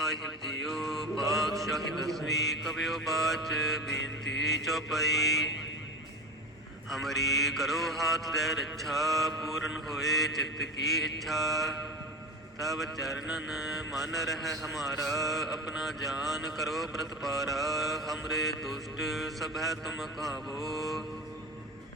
ਸਾਹਿਬ JIO, ਪਾਤਸ਼ਾਹੀ ਦਸਵੀਂ ਕਬਿਓ ਬਾਚ ਬੇਨਤੀ ਚੌਪਈ। ਹਮਰੀ ਕਰੋ ਹਾਥ ਦੇ ਰੱਛਾ, ਪੂਰਨ ਹੋਏ ਚਿੱਤ ਕੀ ਇੱਛਾ। ਤਬ ਚਰਨਨ ਮਨ ਰਹਿ ਹਮਾਰਾ, ਆਪਣਾ ਜਾਨ ਕਰੋ ਪ੍ਰਤਪਾਰਾ। ਹਮਰੇ ਦੁਸ਼ਟ ਸਭੈ ਤੁਮ ਕਾਵੋ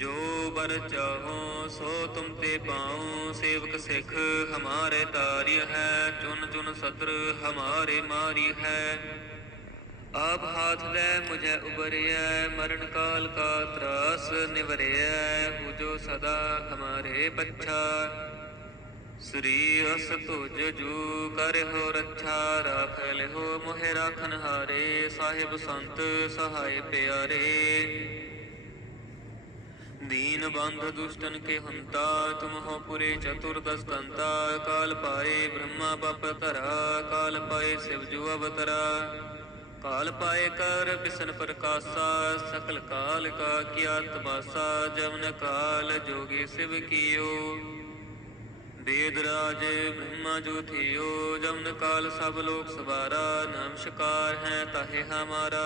ਜੋ ਬਰ ਚਾਹੋ, ਸੋ ਤੁਮ ਤੇ ਪਾਉ। ਸੇਵਕ ਸਿੱਖ, ਹਮਾਰੇ ਤਾਰਿ ਹੈ। ਚੁਨ ਚੁਨ ਸਤਰ, ਹਮਾਰੇ ਮਾਰੀ ਹੈ। ਆਪ ਹਾਥ ਲੈ ਮੁਝੇ ਉਬਰਿਆ ਮਰਨ ਕਾਲ ਕਾ ਤਰਾਸ ਨਿਵਰਿਐ। ਹੋ ਜੋ ਸਦਾ ਹਮਾਰੇ ਬੱਚਾ। ਸ੍ਰੀ ਅਸ ਤੁਜ ਜੂ, ਕਰਿ ਰੱਛਾ, ਰਾਖ ਲਿਹੋ ਮੋਹਿ ਰਾਖਨ ਹਾਰੇ ਸਾਹਿਬ ਸੰਤ, ਸਹਾਇ ਪਿਆਰੇ। दीन बंध दुष्टन के हंता तुम हो पुरे चतुर्दश दंता काल पाए ब्रह्मा बप धरा काल पाए शिव जो अवतरा काल पाए कर बिसन प्रकाशा सकल काल का किया तबासा जमन काल जोगी शिव कियो वेद राज ब्रह्मा जो थियो जमन काल सब लोक सवारा नमस्कार है ताहे हमारा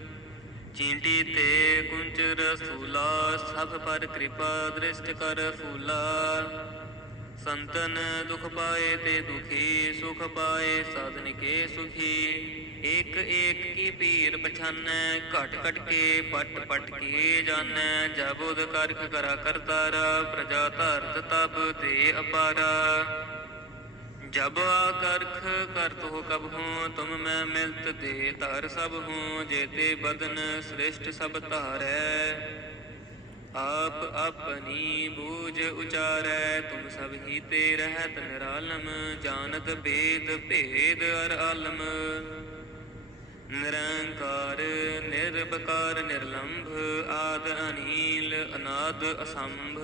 ਚੀਂਟੀ ਤੇ ਕੁੰਚ ਰਸੂਲਾ ਸਭ ਪਰ ਕਿਰਪਾ ਦ੍ਰਿਸ਼ਟ ਕਰ ਫੂਲਾ। ਸੰਤਨ ਦੁਖ ਪਾਏ ਤੇ ਦੁਖੀ, ਸੁਖ ਪਾਏ ਸਾਧਨ ਕੇ ਸੁਖੀ। ਇੱਕ ਏਕ ਕੀ ਪੀਰ ਪਛਾਨੈ, ਘਟ ਘਟ ਕੇ ਪਟ ਪਟ ਕੇ ਜਾਣੈ ਜਬ ਉਦ ਕਰਖ ਕਰਾ ਕਰਤਾਰਾ, ਪ੍ਰਜਾ ਧਰਤ ਤਬ ਤੇ ਅਪਾਰਾ। जब आकर्ख करत हो कब हूँ तुम मैं मिलत दे तार सब हूँ जेते बदन श्रेष्ठ सब तारै आप अपनी बूझ उचारै तुम सब ही ते रहत निरालम जानत भेद भेद अर आलम निरंकार निर्बकार निर्लंभ आद अनील अनाद असंभ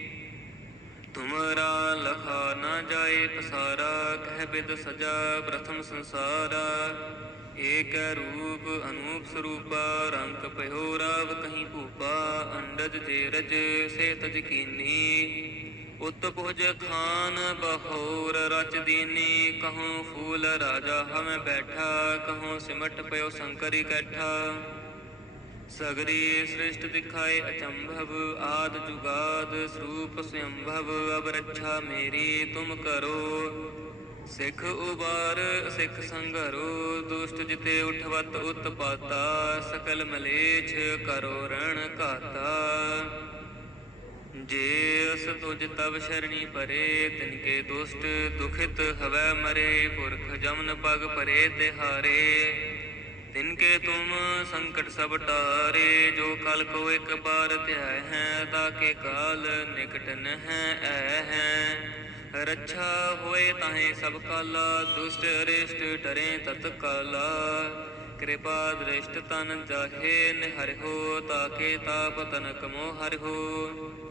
ਤੁਮਰਾ ਲਖਾ ਨਾ ਜਾਏ ਪਸਾਰਾ ਕਹਿ ਬਿਦ ਸਜਾ ਪ੍ਰਥਮ ਸੰਸਾਰਾ। ਏਕ ਰੂਪ ਅਨੂਪ ਸਰੂਪਾ ਰੰਗ ਭਇਓ ਰਾਵ ਕਹੀਂ ਭੂਪਾ, ਅੰਡਜ ਜੇ ਰਜ ਸੇ ਤਜ ਕੀਨੀ। ਉਤ ਖਾਨ ਬਹੋਰ ਰਚ ਦੀਨੀ, ਕਹੂੰ ਫੂਲ ਰਾਜਾ ਹਮੇ ਬੈਠਾ, ਕਹੂੰ ਸਿਮਟ ਪਇਓ ਸ਼ੰਕਰੀ ਕੈਠਾ। ਸਗਰੀ ਸ੍ਰਿਸ਼ਟ ਦਿਖਾਏ ਅਚੰਭਵ ਆਦ ਜੁਗਾਦ ਸਰੂਪ ਸੰਭਵ ਅਬ ਰੱਛਾ ਮੇਰੀ ਤੁਮ ਕਰੋ। ਸਿੱਖ ਉਬਾਰ, ਸਿੱਖ ਸੰਗਰੋ ਦੁਸ਼ਟ ਜਿਤੇ ਉਠਵਤ ਉਤਪਾਤਾ, ਸਕਲ ਮਲੇਛ ਕਰੋ ਰਣ ਘਾਤਾ। ਜੇ ਅਸ ਤੁਜ ਤਵ ਸ਼ਰਣੀ ਪਰੇ ਤਿਨਕੇ ਦੁਸ਼ਟ ਦੁਖਿਤ ਹਵੈ ਮਰੇ, ਪੁਰਖ ਜਮਨ ਪਗ ਪਰੇ ਤੇ ਹਾਰੇ ਤਿਨ ਕੇ ਤੁਮ ਸੰਕਟ ਸਭ ਟਾਰੇ, ਜੋ ਕਲ ਕੋ ਇੱਕ ਬਾਰ ਧਿਆਇ ਹੈ ਤਾਕੇ ਕਾਲ ਨਿਕਟ ਨ ਐ ਹੈ। ਰੱਛਾ ਹੋਏ ਤਾਹੇ ਸਭ ਕਾਲਾ, ਦੁਸ਼ਟ ਅਰਿਸ਼ਟ ਡਰੇ ਤਤ ਕਾਲਾ। ਕਿਰਪਾ ਦ੍ਰਿਸ਼ਟ ਤਨ ਜਾਹੇ ਨਿਹਰਿਓ ਤਾਕੇ ਤਾਪ ਤਨ ਕਮੋ ਹੋ।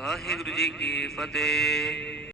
ਵਾਹਿਗੁਰੂ ਜੀ ਕੀ ਫਤਿਹ।